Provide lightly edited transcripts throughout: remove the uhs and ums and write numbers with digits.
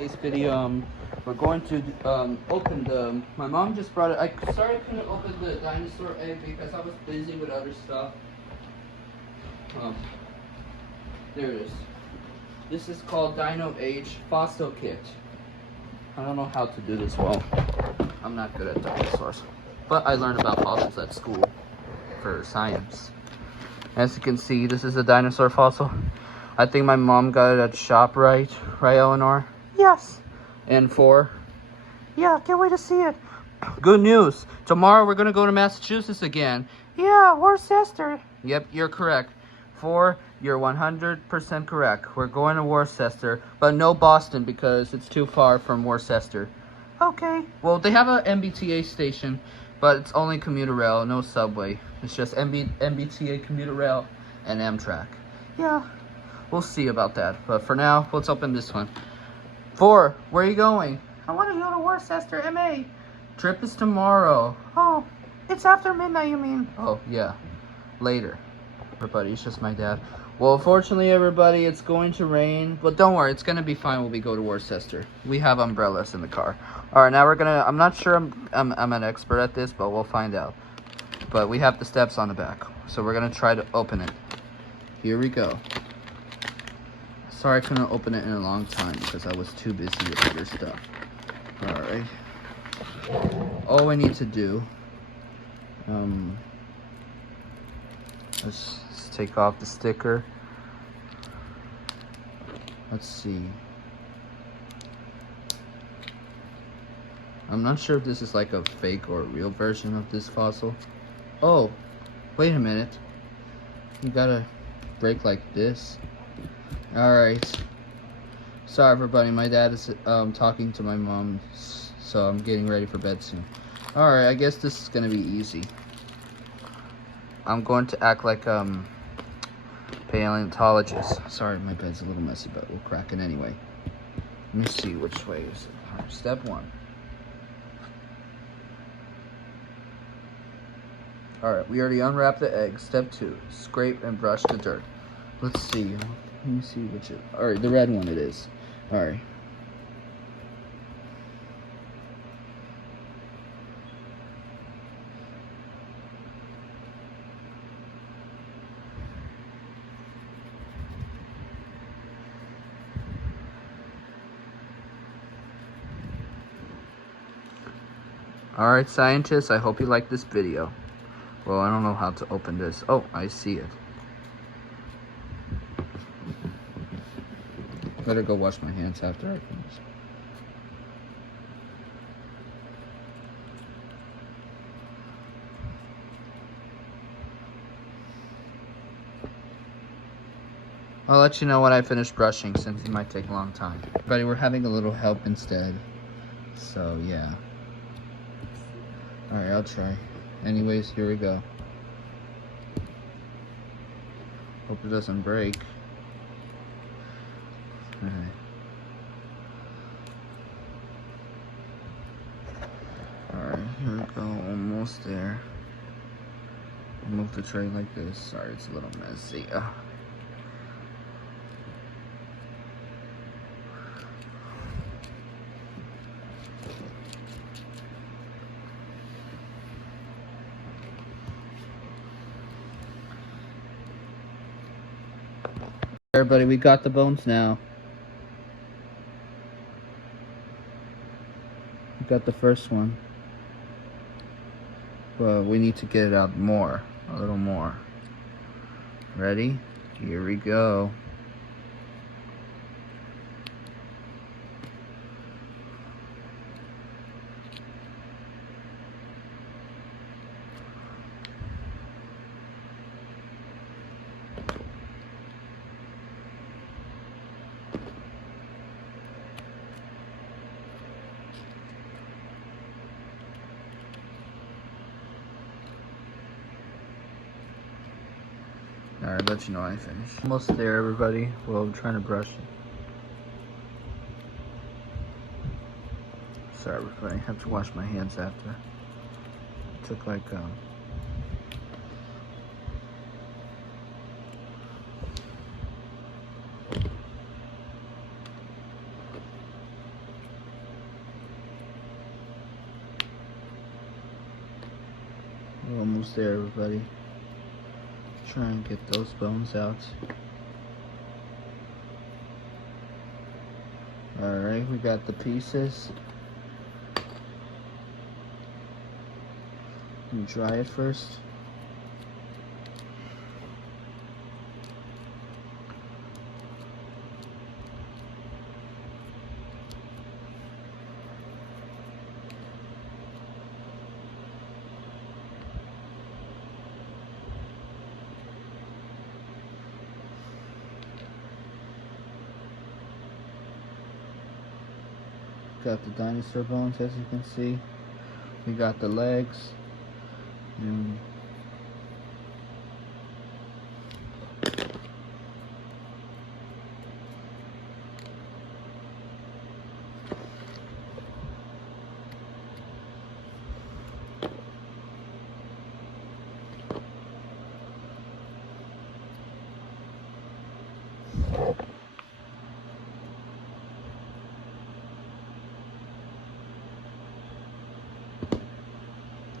today's video, we're going to open the. My mom just brought it. Sorry I couldn't open the dinosaur egg because I was busy with other stuff. There it is. This is called Dino Age Fossil Kit. I don't know how to do this well. I'm not good at dinosaurs, but I learned about fossils at school for science. As you can see, this is a dinosaur fossil. I think my mom got it at ShopRite, right, Elinor? Yes. And 4. Yeah, can't wait to see it. Good news. Tomorrow we're gonna go to Massachusetts again. Yeah, Worcester. Yep, you're correct. 4, you're 100% correct. We're going to Worcester, but no Boston because it's too far from Worcester. Okay. Well, they have a MBTA station, but it's only commuter rail, no subway. It's just MBTA commuter rail and Amtrak. Yeah. We'll see about that, but for now, let's open this one. 4, where are you going? I want to go to Worcester, MA. Trip is tomorrow. Oh, it's after midnight, you mean? Oh, yeah. Later. Everybody, it's just my dad. Well, unfortunately, everybody, it's going to rain. But don't worry, it's going to be fine when we go to Worcester. We have umbrellas in the car. All right, now we're going to... I'm not sure I'm an expert at this, but we'll find out. But we have the steps on the back. So we're going to try to open it. Here we go. Sorry I couldn't open it in a long time because I was too busy with other stuff. Alright. All we need to do, let's take off the sticker. Let's see. I'm not sure if this is like a fake or a real version of this fossil. Oh, wait a minute. You gotta break like this. Alright. Sorry everybody, my dad is talking to my mom, so I'm getting ready for bed soon. Alright, I guess this is gonna be easy. I'm going to act like paleontologist. Sorry, my bed's a little messy, but we'll crack it anyway. Let me see which way is it. Alright, step 1. Alright, we already unwrapped the egg. Step 2, scrape and brush the dirt. Let's see. Let me see which it... Alright, the red one it is. Alright. Alright, scientists, I hope you like this video. Well, I don't know how to open this. Oh, I see it. Better go wash my hands after I finish. I'll let you know when I finish brushing since it might take a long time. But we're having a little help instead. So, yeah. Alright, I'll try. Anyways, here we go. Hope it doesn't break. Alright, here we go, almost there. Move the tray like this. Sorry, it's a little messy. Everybody, we got the bones now. We got the first one. But we need to get it out more. A little more. Ready? Here we go. Alright, let you know when I finish. Almost there, everybody. Well, I'm trying to brush it. Sorry, everybody. I have to wash my hands after. It took like We're almost there, everybody. Try and get those bones out. Alright, we got the pieces. Let me dry it first. Got the dinosaur bones, as you can see. We got the legs. And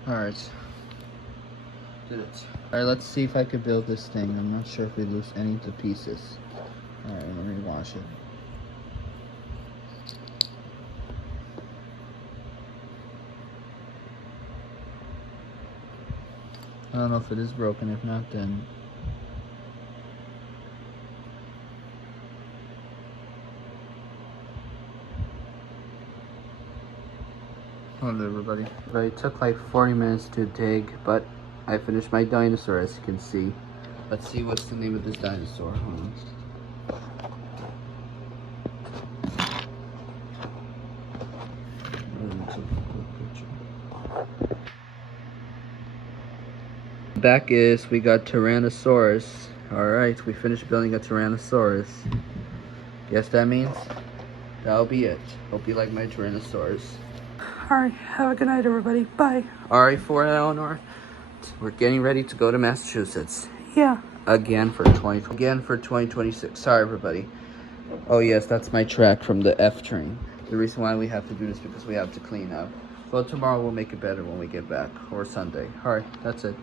alright. Did it. Alright, let's see if I could build this thing. I'm not sure if we lose any of the pieces. Alright, let me wash it. I don't know if it is broken. If not, then hello everybody. It took like 40 minutes to dig, but I finished my dinosaur, as you can see. Let's see what's the name of this dinosaur. Hold on. Back is, we got Tyrannosaurus. Alright, we finished building a Tyrannosaurus. Guess that means that'll be it. Hope you like my Tyrannosaurus. Alright, have a good night, everybody. Bye. Alright, for Elinor, we're getting ready to go to Massachusetts. Yeah. Again for 2026. Sorry, everybody. Oh yes, that's my track from the F train. The reason why we have to do this because we have to clean up. Well, tomorrow we'll make it better when we get back, or Sunday. Alright, that's it.